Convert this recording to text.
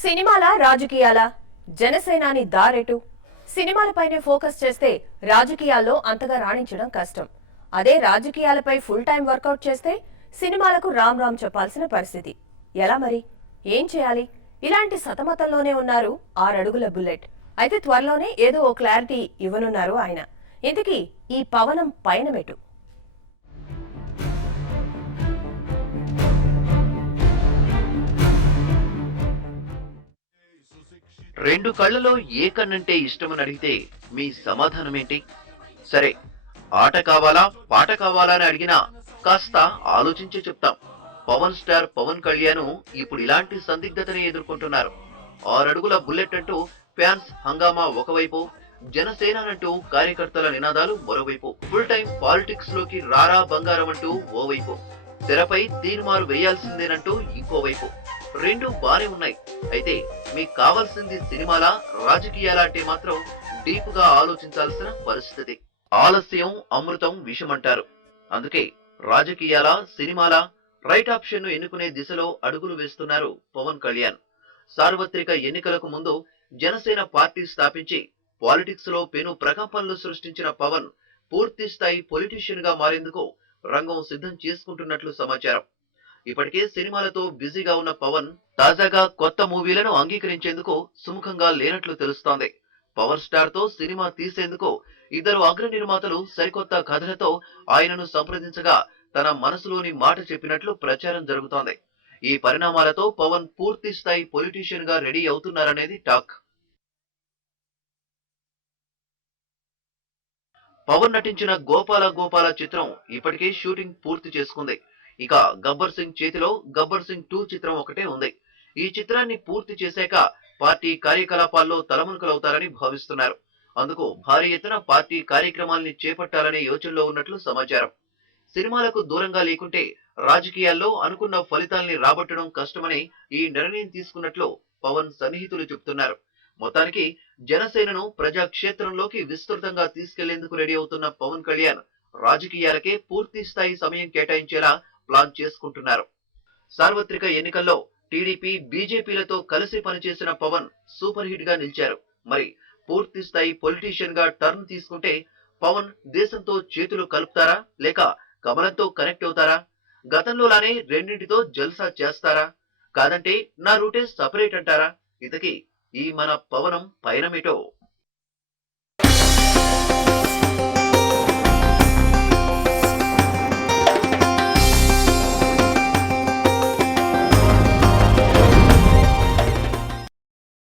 సినిమాల రాజకీయాల జనసేనాని దారెటు సినిమాలపైనే ఫోకస్ చేస్తే రాజకీయాల్లో అంతగా రాణించడం కష్టం. అదే రాజకీయాలపై ఫుల్ టైం వర్కౌట్ చేస్తే సినిమాలకు రామ్ రామ్ చెప్పాల్సిన పరిస్థితి. ఎలా మరి? ఏం చేయాలి? ఇలాంటి సతమతంలోనే ఉన్నారు 6 అడుగుల బుల్లెట్. అయితే త్వరలోనే ఏదో ఓ క్లారిటీ ఇవ్వనున్నారు ఆయన. ఇంతకీ ఈ పవనం పయనమెటు? రెండు కళ్ళలో ఏ కన్నంటే ఇష్టమని అడిగితే మీ సమాధానమేంటి? సరే, ఆట కావాలా పాట కావాలా అని అడిగినా కాస్త ఆలోచించి చెప్తాం. పవన్ స్టార్ పవన్ కళ్యాణ్ ఇప్పుడు ఇలాంటి సందిగ్ధతని ఎదుర్కొంటున్నారు. 6 అడుగుల బుల్లెట్ అంటూ ఫ్యాన్స్ హంగామా ఒకవైపు, జనసేనంటూ కార్యకర్తల నినాదాలు మరోవైపు, ఫుల్ టైం పాలిటిక్స్ లోకి రారా బంగారం అంటూ ఓవైపు, తెరపై తీన్మారు వేయాల్సిందేనంటూ ఇంకోవైపు. రెండు బానే ఉన్నాయి. అయితే మీకు కావాల్సింది సినిమాలా రాజకీయాలా అంటే మాత్రం డీప్ గా ఆలోచించాల్సిన పరిస్థితి. ఆలస్యం అమృతం విషమంటారు. అందుకే రాజకీయాల సినిమాల రైట్ ఆప్షన్ ను ఎన్నుకునే దిశలో అడుగులు వేస్తున్నారు పవన్ కళ్యాణ్. సార్వత్రిక ఎన్నికలకు ముందు జనసేన పార్టీ స్థాపించి పాలిటిక్స్ లో పెను ప్రకంపనలు సృష్టించిన పవన్ పూర్తి స్థాయి పొలిటీషియన్ గా మారేందుకు రంగం సిద్ధం చేసుకుంటున్నట్లు సమాచారం. ఇప్పటికే సినిమాలతో బిజీగా ఉన్న పవన్ తాజాగా కొత్త మూవీలను అంగీకరించేందుకు సుముఖంగా లేనట్లు తెలుస్తోంది. పవర్ స్టార్ తో సినిమా తీసేందుకు 2 అగ్ర నిర్మాతలు సరికొత్త కథలతో ఆయనను సంప్రదించగా తన మనసులోని మాట చెప్పినట్లు ప్రచారం జరుగుతోంది. ఈ పరిణామాలతో పవన్ పూర్తి స్థాయి పొలిటీషియన్ గా రెడీ అవుతున్నారనేది టాక్. పవన్ నటించిన గోపాల గోపాల చిత్రం ఇప్పటికే షూటింగ్ పూర్తి చేసుకుంది. ఇక గబ్బర్ సింగ్ చేతిలో గబ్బర్ సింగ్ 2 చిత్రం ఒకటే ఉంది. ఈ చిత్రాన్ని పూర్తి చేశాక పార్టీ కార్యకలాపాల్లో తలమునకలవుతారని భావిస్తున్నారు. అందుకు భారీ ఎత్తున పార్టీ కార్యక్రమాల్ని చేపట్టాలనే యోచనలో ఉన్నట్లు సమాచారం. సినిమాలకు దూరంగా లేకుంటే రాజకీయాల్లో అనుకున్న ఫలితాల్ని రాబట్టడం కష్టమని ఈ నిర్ణయం తీసుకున్నట్లు పవన్ సన్నిహితులు చెబుతున్నారు. మొత్తానికి జనసేనను ప్రజాక్షేత్రంలోకి విస్తృతంగా తీసుకెళ్లేందుకు రెడీ అవుతున్న పవన్ కళ్యాణ్ రాజకీయాలకే పూర్తి స్థాయి సమయం కేటాయించేలా ప్లాన్ చేసుకుంటున్నారు. సార్వత్రిక ఎన్నికల్లో టీడీపీ బీజేపీలతో కలిసి పనిచేసిన పవన్ సూపర్ హిట్ గా నిలిచారు. మరి పూర్తి స్థాయి పొలిటీషియన్ గా టర్న్ తీసుకుంటే పవన్ దేశంతో చేతులు కలుపుతారా లేక కమలంతో కనెక్ట్ అవుతారా? గతంలోలానే రెండింటితో జల్సా చేస్తారా? కాదంటే నా రూటే సపరేట్ అంటారా? ఇంతకీ ఈ మన పవనం పయనమేటో